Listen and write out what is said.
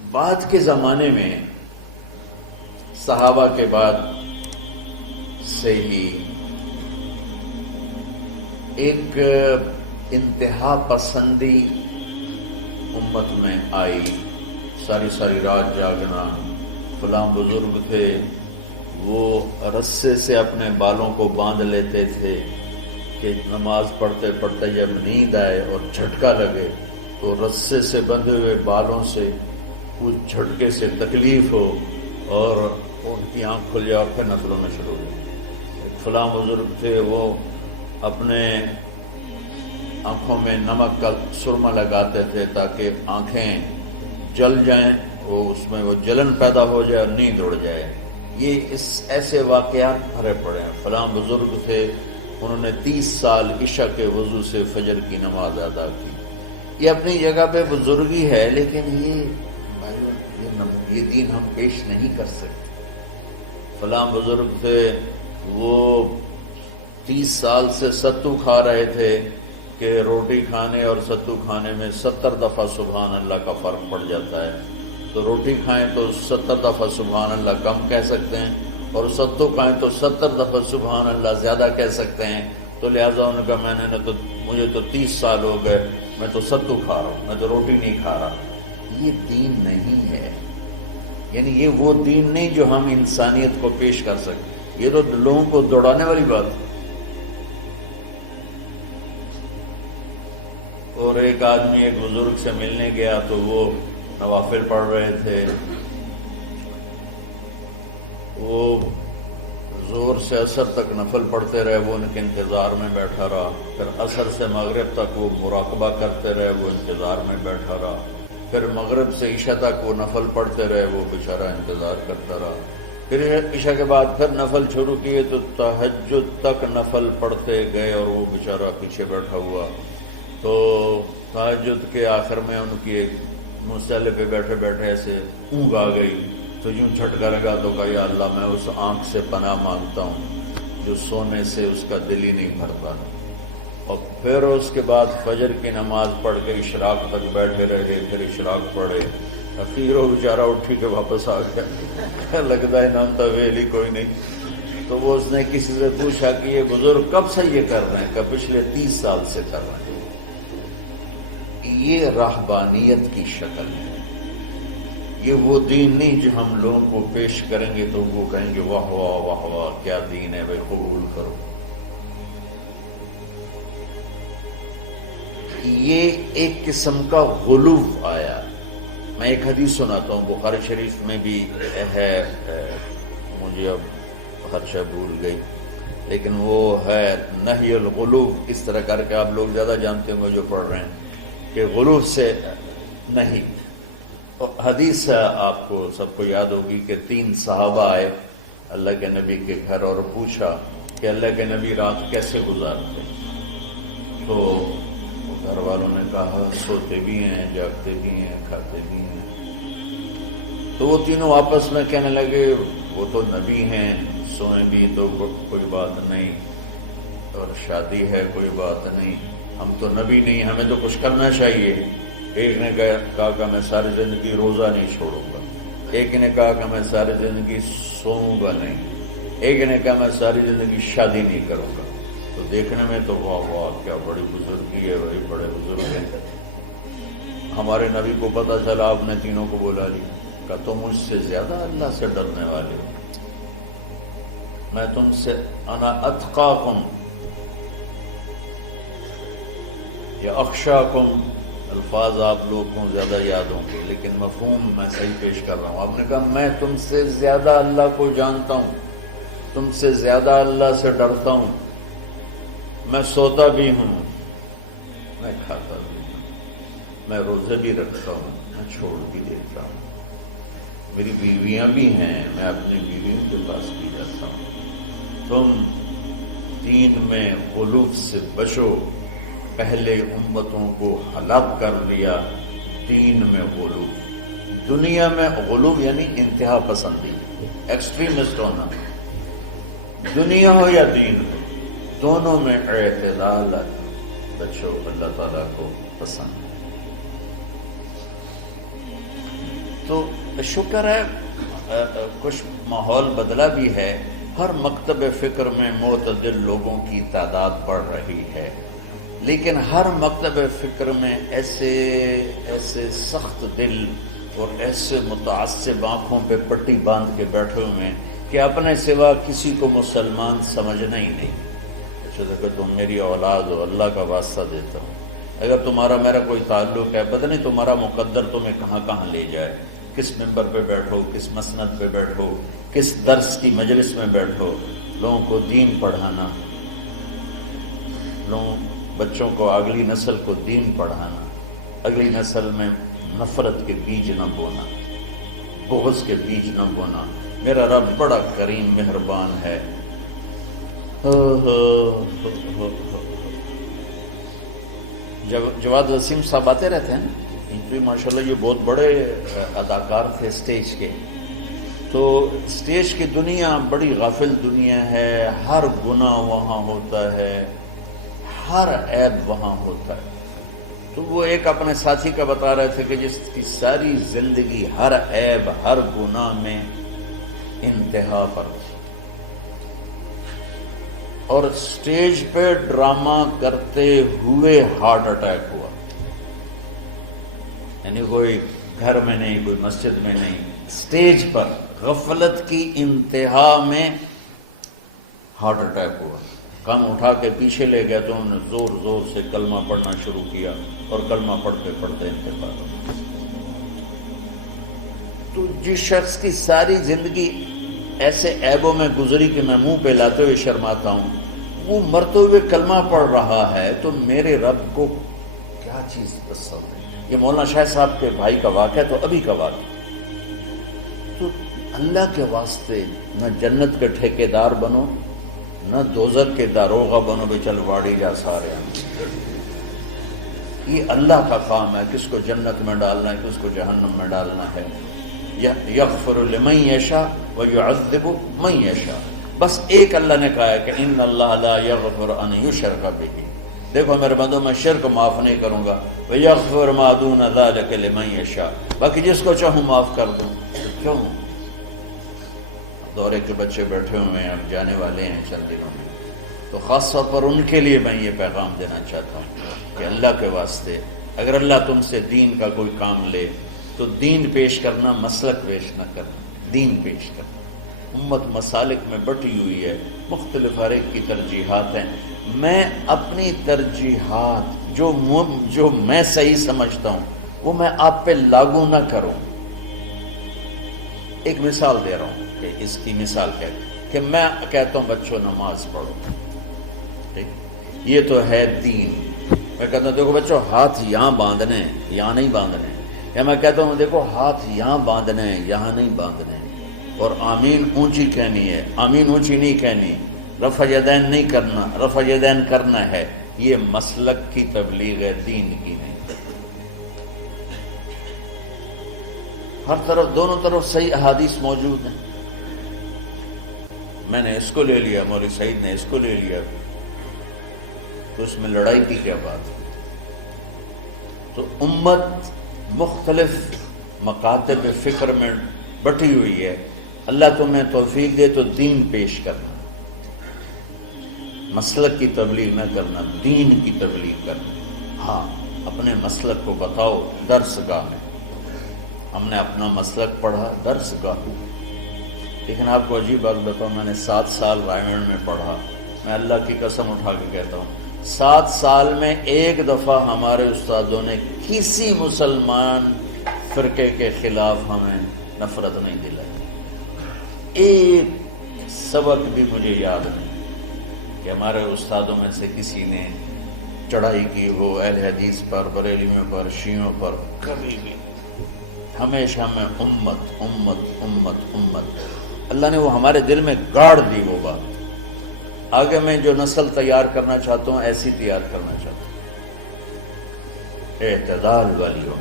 بعد کے زمانے میں صحابہ کے بعد سے ہی ایک انتہا پسندی امت میں آئی، ساری رات جاگنا۔ فلاں بزرگ تھے، وہ رسے سے اپنے بالوں کو باندھ لیتے تھے کہ نماز پڑھتے پڑھتے جب نیند آئے اور جھٹکا لگے تو رسے سے بندھے ہوئے بالوں سے اس جھٹکے سے تکلیف ہو اور ان کی آنکھ کھل جائے اور پھر نفل ہونا شروع ہو۔ فلاں بزرگ تھے، وہ اپنے آنکھوں میں نمک کا سرما لگاتے تھے تاکہ آنکھیں جل جائیں، اس میں وہ جلن پیدا ہو جائے اور نیند اڑ جائے۔ یہ ایسے واقعات بھرے پڑے ہیں۔ فلاں بزرگ تھے، انہوں نے 30 سال عشاء کے وضو سے فجر کی نماز ادا کی۔ یہ اپنی جگہ پہ بزرگی ہے، لیکن یہ دین ہم پیش نہیں کر سکتے۔ فلاں بزرگ تھے، وہ 30 سال سے ستو کھا رہے تھے کہ روٹی کھانے اور ستو کھانے میں 70 دفعہ سبحان اللہ کا فرق پڑ جاتا ہے، تو روٹی کھائیں تو 70 دفعہ سبحان اللہ کم کہہ سکتے ہیں، اور ستو کھائیں تو 70 دفعہ سبحان اللہ زیادہ کہہ سکتے ہیں۔ تو لہٰذا انہوں نے کہا مجھے تو 30 سال ہو گئے، میں تو ستو کھا رہا ہوں، میں تو روٹی نہیں کھا رہا۔ یہ دین نہیں ہے، یعنی یہ وہ دین نہیں جو ہم انسانیت کو پیش کر سکتے۔ یہ تو لوگوں کو دوڑانے والی بات ہے۔ اور ایک آدمی ایک بزرگ سے ملنے گیا تو وہ نوافل پڑھ رہے تھے، وہ زور سے عصر تک نفل پڑھتے رہے، وہ ان کے انتظار میں بیٹھا رہا۔ پھر عصر سے مغرب تک وہ مراقبہ کرتے رہے، وہ انتظار میں بیٹھا رہا۔ پھر مغرب سے عشاء تک وہ نفل پڑھتے رہے، وہ بیچارہ انتظار کرتا رہا۔ پھر عشاء کے بعد پھر نفل شروع کیے تو تہجد تک نفل پڑھتے گئے اور وہ بیچارہ پیچھے بیٹھا ہوا۔ تو تہجد کے آخر میں ان کی ایک مصلی پہ بیٹھے بیٹھے ایسے اونگ آ گئی، تو یوں جھٹکا لگا تو کہا یا اللہ میں اس آنکھ سے پناہ مانگتا ہوں جو سونے سے اس کا دل ہی نہیں بھرتا۔ اور پھر اس کے بعد فجر کی نماز پڑھ کے اشراق تک بیٹھے رہے، پھر اشراق پڑھے، اخیر وہ بیچارہ اٹھی کے واپس آ گیا۔ لگتا ہے نام تو ویلی کوئی نہیں۔ تو وہ اس نے کسی سے پوچھا کہ یہ بزرگ کب سے یہ کر رہے ہیں؟ کہ پچھلے 30 سال سے کر رہے ہیں۔ یہ راہبانیت کی شکل ہے، یہ وہ دین نہیں جو ہم لوگوں کو پیش کریں گے تو وہ کہیں گے واہ واہ واہ واہ کیا دین ہے بھائی، قبول کرو۔ یہ ایک قسم کا غلو آیا۔ میں ایک حدیث سناتا ہوں، بخاری شریف میں بھی ہے، مجھے اب ہر شے بھول گئی، لیکن وہ ہے نہی الغلو، اس طرح کر کے آپ لوگ زیادہ جانتے ہوں گے جو پڑھ رہے ہیں کہ غلو سے نہیں۔ حدیث آپ کو سب کو یاد ہوگی کہ 3 صحابہ آئے اللہ کے نبی کے گھر اور پوچھا کہ اللہ کے نبی رات کیسے گزارتے؟ تو گھر والوں نے کہا سوتے بھی ہیں، جاگتے بھی ہیں، کھاتے بھی ہیں۔ تو وہ تینوں آپس میں کہنے لگے وہ تو نبی ہیں، سوئیں بھی تو کوئی بات نہیں، اور شادی ہے کوئی بات نہیں، ہم تو نبی نہیں، ہمیں تو کچھ کرنا چاہیے۔ ایک نے کہا کہ میں ساری زندگی روزہ نہیں چھوڑوں گا، ایک نے کہا کہ میں ساری زندگی سوؤں گا نہیں، ایک نے کہا میں ساری زندگی شادی نہیں کروں گا۔ تو دیکھنے میں تو واہ واہ کیا بڑی بزرگی ہے بھائی، بڑے بزرگ ہیں۔ ہمارے نبی کو پتہ چلا، آپ نے تینوں کو بلا لیا، کہا تم مجھ سے زیادہ اللہ سے ڈرنے والے ہو، میں تم سے انا اتقاکم یا اخشاکم، الفاظ آپ لوگ کو زیادہ یاد ہوں گے لیکن مفہوم میں صحیح پیش کر رہا ہوں۔ آپ نے کہا میں تم سے زیادہ اللہ کو جانتا ہوں، تم سے زیادہ اللہ سے ڈرتا ہوں، میں سوتا بھی ہوں، میں کھاتا بھی ہوں، میں روزے بھی رکھتا ہوں، میں چھوڑ بھی دیتا ہوں، میری بیویاں بھی ہیں، میں اپنی بیویوں کے پاس بھی جاتا ہوں۔ تم دین میں غلو سے بچو، پہلے امتوں کو ہلاک کر لیا دین میں غلو۔ دنیا میں غلو یعنی انتہا پسندی، ایکسٹریمسٹ ہونا، دنیا ہو یا دین ہو، دونوں میں اعتدال بچو، اللہ تعالیٰ کو پسند ہے۔ تو شکر ہے کچھ ماحول بدلا بھی ہے، ہر مکتب فکر میں معتدل لوگوں کی تعداد بڑھ رہی ہے، لیکن ہر مکتب فکر میں ایسے سخت دل اور ایسے متعصب آنکھوں پہ پٹی باندھ کے بیٹھے ہوئے ہیں کہ اپنے سوا کسی کو مسلمان سمجھنا ہی نہیں۔ اچھا کہ تم میری اولاد ہو، اللہ کا واسطہ دیتا ہوں، اگر تمہارا میرا کوئی تعلق ہے، پتہ نہیں تمہارا مقدر تمہیں کہاں کہاں لے جائے، کس ممبر پہ بیٹھو، کس مسند پہ بیٹھو، کس درس کی مجلس میں بیٹھو، لوگوں کو دین پڑھانا، بچوں کو، اگلی نسل کو دین پڑھانا، اگلی نسل میں نفرت کے بیج نہ بونا، بغض کے بیج نہ بونا۔ میرا رب بڑا کریم مہربان ہے۔ جواد وسیم صاحب آتے رہتے ہیں، ان ماشاءاللہ یہ بہت بڑے اداکار تھے اسٹیج کے، تو اسٹیج کی دنیا بڑی غافل دنیا ہے، ہر گناہ وہاں ہوتا ہے، ہر عیب وہاں ہوتا ہے۔ تو وہ ایک اپنے ساتھی کا بتا رہے تھے کہ جس کی ساری زندگی ہر عیب، ہر گناہ میں انتہا پر تھی، اور اسٹیج پہ ڈرامہ کرتے ہوئے ہارٹ اٹیک ہوا، یعنی کوئی گھر میں نہیں، کوئی مسجد میں نہیں، اسٹیج پر غفلت کی انتہا میں ہارٹ اٹیک ہوا۔ کام اٹھا کے پیچھے لے گئے تو انہوں نے زور زور سے کلمہ پڑھنا شروع کیا، اور کلمہ پڑھتے پڑھتے انتقال ہوا۔ تو جس شخص کی ساری زندگی ایسے عیبوں میں گزری کہ میں منہ پہ لاتے ہوئے شرماتا ہوں، وہ مرتے ہوئے کلمہ پڑھ رہا ہے، تو میرے رب کو کیا چیز پسند ہے؟ یہ مولانا شاہ صاحب کے بھائی کا واقعہ تو ابھی کا واقعہ۔ تو اللہ کے واسطے نہ جنت کے ٹھیکیدار بنو، نہ دوزخ کے داروغہ بنو بے چل واڑی جا سارے ہیں۔ یہ اللہ کا کام ہے، کس کو جنت میں ڈالنا ہے، کس کو جہنم میں ڈالنا ہے۔ یغفر لمن یشاء ویعذب من یشاء، بس ایک اللہ نے کہا ہے کہ ان اللہ لا یغفر ان یشرک بہ، دیکھو میرے بندوں میں شرک معاف نہیں کروں گا، ویغفر ما دون ذلک لمن یشاء، باقی جس کو چاہوں معاف کر دوں۔ کیوں؟ دورے کے بچے بیٹھے ہوئے ہیں، اب جانے والے ہیں چند دنوں میں، تو خاص طور پر ان کے لیے میں یہ پیغام دینا چاہتا ہوں کہ اللہ کے واسطے اگر اللہ تم سے دین کا کوئی کام لے تو دین پیش کرنا، مسلک پیش نہ کرنا، دین پیش کرنا۔ امت مسالک میں بٹی ہوئی ہے، مختلف ہر ایک کی ترجیحات ہیں، میں اپنی ترجیحات جو میں صحیح سمجھتا ہوں وہ میں آپ پہ لاگو نہ کروں۔ ایک مثال دے رہا ہوں کہ اس کی مثال کیا ہے کہ میں کہتا ہوں بچوں نماز پڑھو، ٹھیک، یہ تو ہے دین۔ میں کہتا ہوں دیکھو بچوں ہاتھ یہاں باندھنے ہیں، یہاں نہیں باندھنے، یا میں کہتا ہوں دیکھو ہاتھ یہاں باندھنے ہیں، یہاں نہیں باندھنے، اور آمین اونچی کہنی ہے، آمین اونچی نہیں کہنی، رفع یدین نہیں کرنا، رفع یدین کرنا ہے۔ یہ مسلک کی تبلیغ ہے، دین کی نہیں۔ ہر طرف، دونوں طرف صحیح احادیث موجود ہیں، میں نے اس کو لے لیا، مولوی سعید نے اس کو لے لیا، تو اس میں لڑائی کی کیا بات ہے؟ تو امت مختلف مکاتب فکر میں بٹی ہوئی ہے، اللہ تمہیں توفیق دے تو دین پیش کرنا، مسلک کی تبلیغ نہ کرنا، دین کی تبلیغ کرنا۔ ہاں اپنے مسلک کو بتاؤ درس گاہ میں، ہم نے اپنا مسلک پڑھا درس گاہ، لیکن آپ کو عجیب بات بتاؤں، میں نے 7 سال رائمنڈ میں پڑھا، میں اللہ کی قسم اٹھا کے کہتا ہوں 7 سال میں ایک دفعہ ہمارے استادوں نے کسی مسلمان فرقے کے خلاف ہمیں نفرت نہیں دلائی۔ ایک سبق بھی مجھے یاد نہیں کہ ہمارے استادوں میں سے کسی نے چڑھائی کی ہو اہل حدیث پر، بریلیوں پر، شیعوں پر، کبھی بھی۔ ہمیشہ میں امت امت امت امت، اللہ نے وہ ہمارے دل میں گاڑ دی وہ بات۔ آگے میں جو نسل تیار کرنا چاہتا ہوں ایسی تیار کرنا چاہتا ہوں، اعتدال والی ہو۔